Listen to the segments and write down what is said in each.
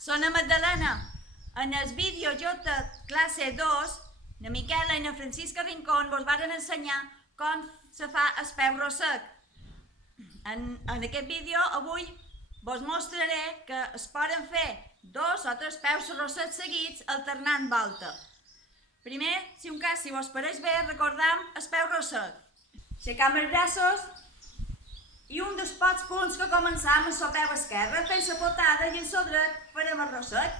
Soc la Magdalena. En el vídeo de classe 2, la Miquela i la Francisca Rincón vos varen ensenyar com se fa el peu rosec. En aquest vídeo avui vos mostraré que es poden fer 2 o 3 peus rosets seguits alternant volta. Primer, si vos pareix bé, recordam el peu rosec. Aixecam els braços i un dels pocs punts que començam amb el peu esquerre, fent la potada i en el dret farem el rosec.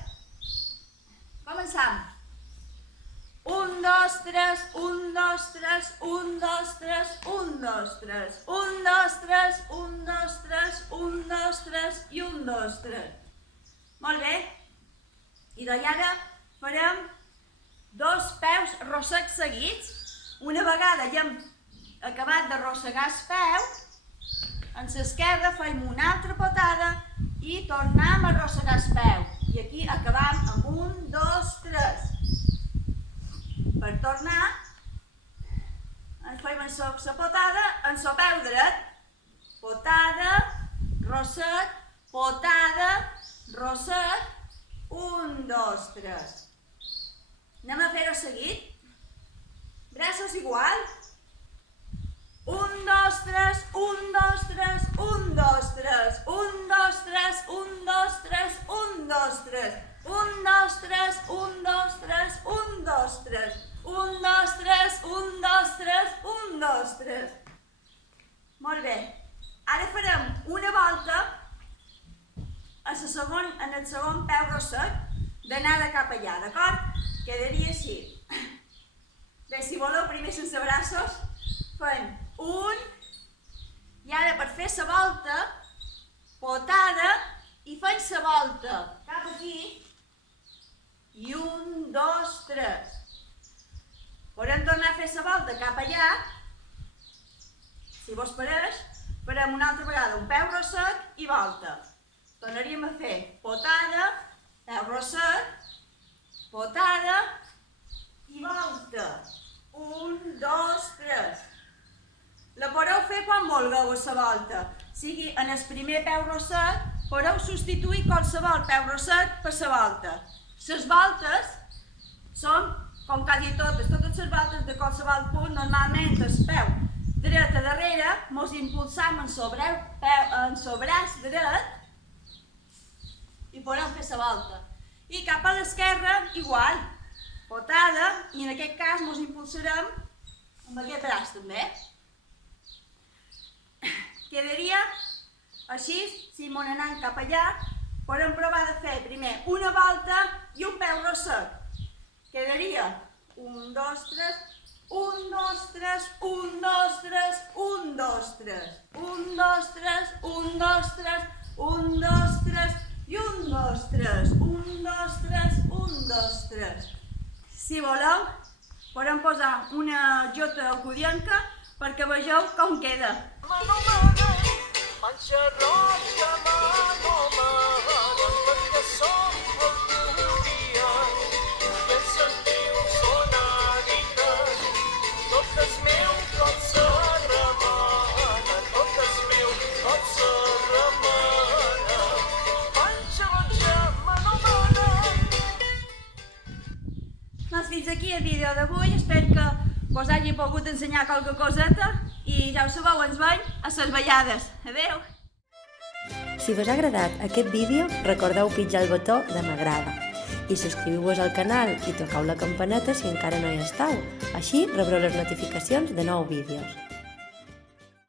Començam. 1, 2, 3, 1, 2, 3, 1, 2, 3, 1, 2, 3, 1, 2, 3, 1, 2, 3, 1, 2, 3 i 1, 2, 3. Molt bé. I ara farem 2 peus rossecs seguits. Una vegada ja hem acabat de rossegar el peu, en l'esquerra fem una altra potada i tornem a rossegar el peu. I aquí acabam amb 1, 2, 3. Per tornar, ens fem la potada en el peu dret. Potada, rosset, potada, rosset, 1, 2, 3. Anem a fer-ho seguit. Braços igual. 1, 2, 3, 1, 2, 3, 1, 2, 3, 1, 2, 3, 1, 2, 3, 1, 2, 3, 1, 2, 3, 1, 2, 3, 1, 2, 3, 1, 2, 3, 1, 2, 3, 1, 2, 3. Molt bé. Ara farem una volta en el segon peu rosset d'anada cap allà, d'acord? Quedaria així. Bé, si voleu primer sense braços, fem 1, i ara per fer la volta, potada, i fem la volta cap aquí, i 1, 2, 3. Podem tornar a fer la volta cap allà, si vos pareix, farem una altra vegada un peu rosset i volta. Tornaríem a fer potada, peu rosset, potada i volta. 1, 2, 3. La podeu fer quan vulgueu a la volta. Sigui en el primer peu rosset, podeu substituir qualsevol peu rosset per la volta. Les voltes són, com quasi totes les voltes de qualsevol punt, normalment el peu dret a darrere, ens impulsam en el braç dret i podem fer la volta. I cap a l'esquerra, igual, potada, i en aquest cas ens impulsarem amb aquest braç també. Quedaria així, si ens anem cap allà, podem provar de fer primer una volta i un peu rosset. Quedaria 1, 2, 3, 1, 2, 3, 1, 2, 3, 1, 2, 3, 1, 2, 3, 1, 2, 3, 1, 2, 3 i 1, 2, 3, 1, 2, 3, 1, 2, 3. Si voleu, podem posar una jota acudienca perquè vegeu com queda. Doncs fins aquí el vídeo d'avui, espero que vos hagi pogut ensenyar qualque coseta i ja ho sabeu, ens veiem a les ballades. Adeu! Si vos ha agradat aquest vídeo, recordeu pitjar el botó de m'agrada i subscriviu-vos al canal i tocau la campaneta si encara no hi esteu. Així rebreu les notificacions de nous vídeos.